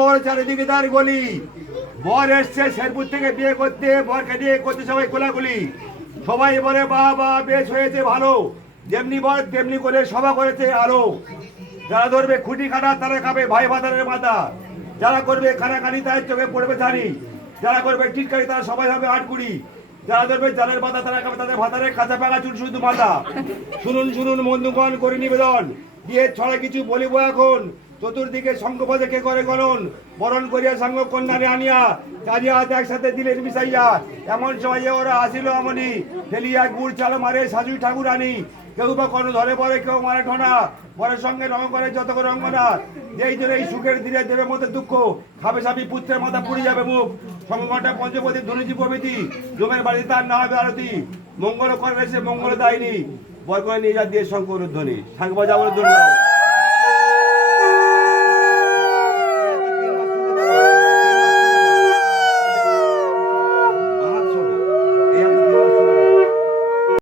চারিদিকে তার গলি, বর এসছে শেরপুর থেকে বিয়ে করতে, বরকে নিয়ে করতে সবাই কোলাকুলি, সবাই বলে বাহ বাহ বেশ হয়েছে ভালো, যেমনি বর তেমনি করে সভা করেছে আলো। যারা ধরবে খুঁটি কাটা তারা খাবে ভাই ভাতারের মাথা, যারা করবে কানাকানি তার চোখে পড়বে জানি, যারা করবে টিটকারি তারা সবাই হবে আটকুড়ি, যারা ধরবে জালের মাথা তারা খাবে তাদের ভাতারে কাঁচা পাকা চুল শুধু মাথা। শুনুন শুনুন বন্ধুগণ করি নিবেদন, বিয়ের ছড়া কিছু বলিব এখন, চতুর্দিকে শঙ্খপদে কে করে গণন, বরণ করিয়া সাঙ্গ কন্যারে আনিয়া কাজিয়া হাতে একসাথে দিলেন মিশাইয়া, এমন সময় ওরা আসিল আমনি, ফেলিয়া গুড় চাল মারে সাজুই ঠাকুর আনি, কেউ বা কোনো ধরে পড়ে কেউ মারে ঠোনা, বরের সঙ্গে রঙ করে যত করে রঙ্গনা, যেই জন্য এই সুখের দিনে দেবে মধ্যে দুঃখ, খাবে সাবি পুত্রের মাথা পুড়ে যাবে মুখ, সংঘটা পঞ্চপতি ধনুজি প্রভৃতি, জমের বাড়ি তার না হবে আরতি, মঙ্গল করে সে মঙ্গল দায়নি, বর করে নিয়ে যা দিয়ে শঙ্কর ধ্বনি, থাকবো যাবো ধন্যবাদ।